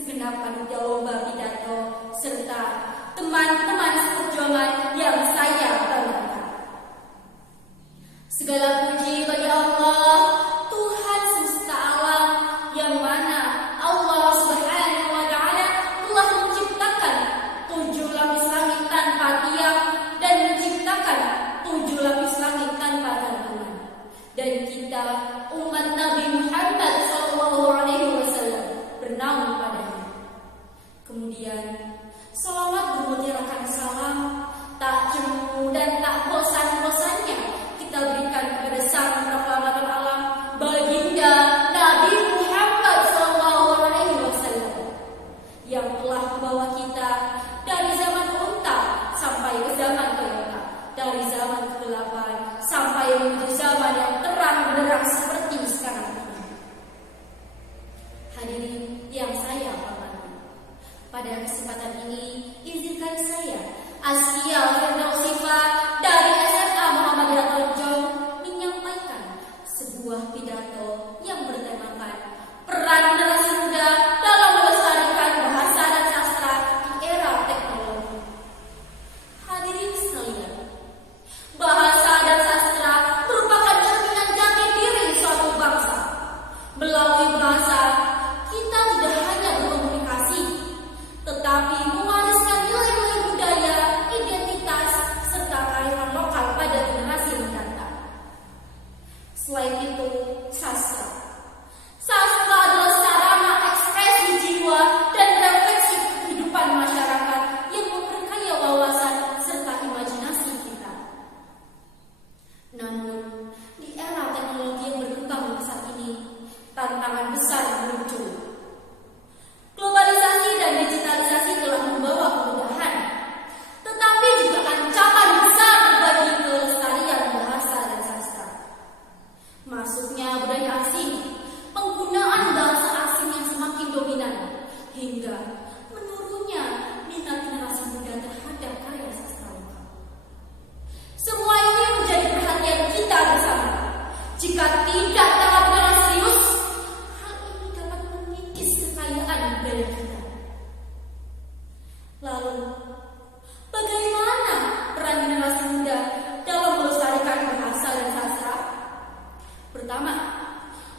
segenap panitia lomba pidato, serta teman-teman seperjuangan yang saya banggakan. Segala puji bagi Allah, Tuhan semesta alam, yang mana Allah Subhanahu wa Ta'ala telah menciptakan 7 lapis langit tanpa tiang dan menciptakan 7 lapis langit tanpa gantungan. Dan kita umat Nabi Muhammad SAW bernaung padanya. Kemudian salawat bermutiarakan salam, tak jemu dan tak bosan-bosannya kita berikan kepada sang proklamator alam, baginda Nabi Muhammad SAW, yang telah membawa kita dari zaman unta sampai ke zaman Toyota, dari zaman kegelapan sampai menuju zaman yang terang benderang seperti sekarang ini. Hadirin yang saya hormati, pada kesempatan ini izinkan saya, Askia Firdausifa dari SMA Muhammadiyah Tonjong, menyampaikan sebuah pidato yang bertemakan peran generasi muda dalam melestarikan bahasa dan sastra di era teknologi. Hadirin sekalian, bahasa dan sastra merupakan cerminan jati diri suatu bangsa. Melalui bahasa, kita tidak hanya berkomunikasi, tetapi mewariskan nilai-nilai budaya, identitas, serta kearifan lokal pada generasi mendatang. Selain itu, sastra. Sastra adalah sarana ekspresi jiwa dan refleksi kehidupan masyarakat yang memperkaya wawasan serta imajinasi kita. Namun, di era teknologi yang berkembang saat ini, tantangan besar muncul. Globalisasi dan digitalisasi telah membawa kemudahan, tetapi juga ancaman besar bagi kelestarian bahasa dan sastra. Masuknya budaya asing, penggunaan bahasa asing yang semakin dominan, hingga menurunnya minat generasi muda terhadap karya sastra lokal. Semua ini menjadi perhatian kita bersama. Jika tidak dapat dengan serius, hal ini dapat mengikis kekayaan budaya kita. Lalu, bagaimana peran generasi muda dalam melestarikan bahasa dan sastra? Pertama,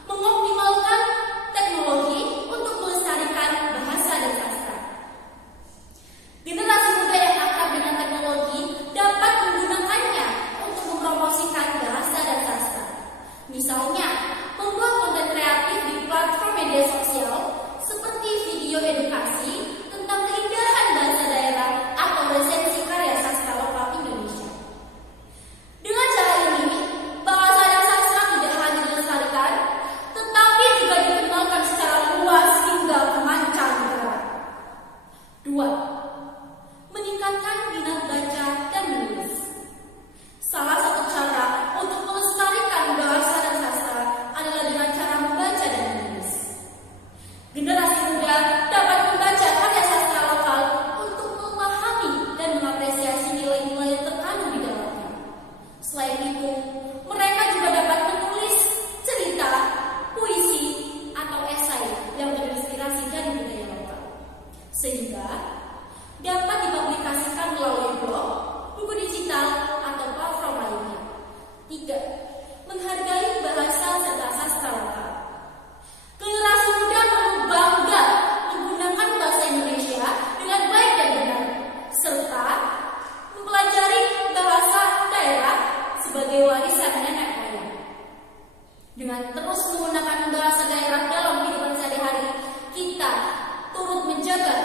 mengoptimalkan teknologi untuk melestarikan bahasa dan sastra. Generasi muda yang akrab dengan teknologi dapat menggunakannya untuk mempromosikan bahasa dan sastra. Misalnya, membuat konten kreatif di platform media sosial seperti video edukasi tentang keindahan bahasa daerah atau resensi karya sastra lokal Indonesia. Dengan cara ini, bahasa dan sastra tidak hanya dilestarikan, tetapi juga dikenalkan secara luas hingga ke mancanegara. 2. Meningkatkan minat baca dan menulis. Salah satu cara untuk melestarikan bahasa dan sastra adalah dengan cara membaca dan menulis. Generasi muda dapat membaca karya sastra lokal untuk memahami dan mengapresiasi nilai-nilai yang terkandung di dalamnya. Selain itu, mereka juga dapat menulis cerita, puisi, atau esai yang terinspirasi dari budaya lokal, sehingga dapat dipublikasikan melalui blog, buku digital, atau platform lainnya. 3. Menghargai bahasa serta sastra lokal. Generasi muda perlu bangga menggunakan bahasa Indonesia dengan baik dan benar, serta mempelajari bahasa daerah sebagai warisan nenek moyang. Dengan terus menggunakan bahasa daerah dalam kehidupan sehari-hari, kita turut menjaga